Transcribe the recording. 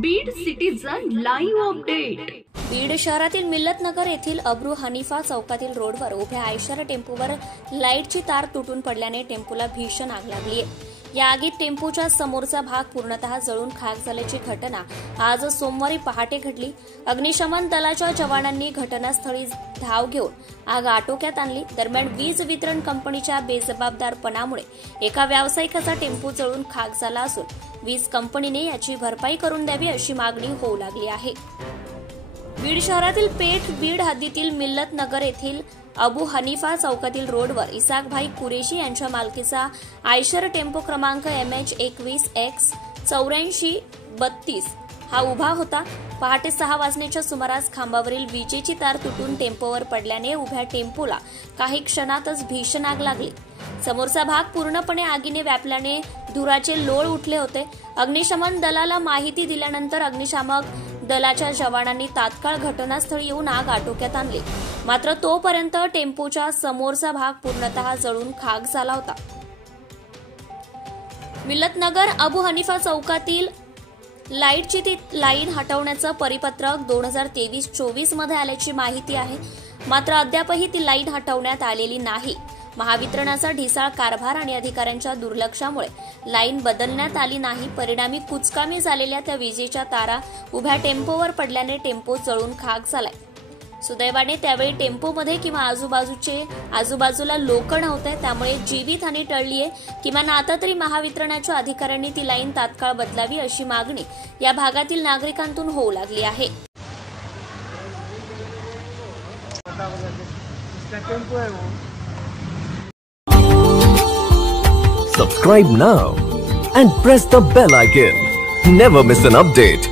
Beed citizen live update. Beed शहरातील मिल्लतनगर येथील अब्रू Hanifa चौकातील रोडवर उभ्या आयशर टेम्पोवर लाईटची तार तुटून पडल्याने टेम्पोला भीषण आग लागली आहे। या आगीत टेम्पोच्या समोरचा भाग पूर्णतः जळून खाक झाल्याची घटना आज सोमवारी पहाटे घडली। अग्निशमन दलाच्या जवानांनी घटनास्थळी धाव घेऊन आग आटोक्यात आणली। दरम्यान वीज वितरण कंपनीच्या बेजबाबदारपणामुळे एका व्यावसायिकाचा टेम्पो जळून खाक झाला असून वीज कंपनीने याची भरपाई करून द्यावी अशी मागणी होऊ लागली आहे। बीड शहरातील पेठ बीड हद्दीतील मिल्लतनगर येथील अबू हनीफा चौकातील रोडवर इसाकभाई कुरेशी यांच्या मालकीचा आयशर टेम्पो क्रमांक MH21X8432 हा उभा होता। पहाटे 6 वाजण्याच्या सुमारास खांबावरील विजेची तार तुटून टेम्पोवर पडल्याने उभ्या टेम्पोला काही क्षणातच भीषण आग लागली। समोरचा भाग पूर्णपणे आगीने व्यापल्याने धुराचे लोळ उठले होते। अग्निशमन दलाला माहिती दिल्यानंतर अग्निशामक दलाच्या जवानांनी तात्काळ घटनास्थळी येऊन आग आटोक्यात आणली। मात्र तोपर्यंत टेम्पोच्या समोरचा भाग पूर्णतः जळून खाक झाला होता। मिल्लतनगर अबू हनीफा चौकातील लाईटची ती लाईन हटवण्याचं परिपत्रक 2023-24 मध्ये आल्याची माहिती आहे। मात्र अद्यापही ती लाईन हटवण्यात आलेली नाही। महावितरणाचा ढिसाळ कारभार आणि अधिकाऱ्यांच्या दुर्लक्षामुळे लाईन बदलण्यात आली नाही। परिणामी कुचकामी झालेल्या त्या विजेच्या तारा उभ्या टेम्पोवर पडल्याने टेम्पो जळून खाक झालाय। सुदैवाने त्यावेळी टेम्पोमध्ये किंवा आजूबाजूला लोक नव्हते, त्यामुळे जीवितहानी टळलीये। किमान आता तरी महावितरणाच्या अधिकाऱ्यांनी ती लाईन तात्काळ बदलावी अशी मागणी या भागातील नागरिकांतून होऊ लागली आहे। Subscribe now and press the bell icon. Never miss an update.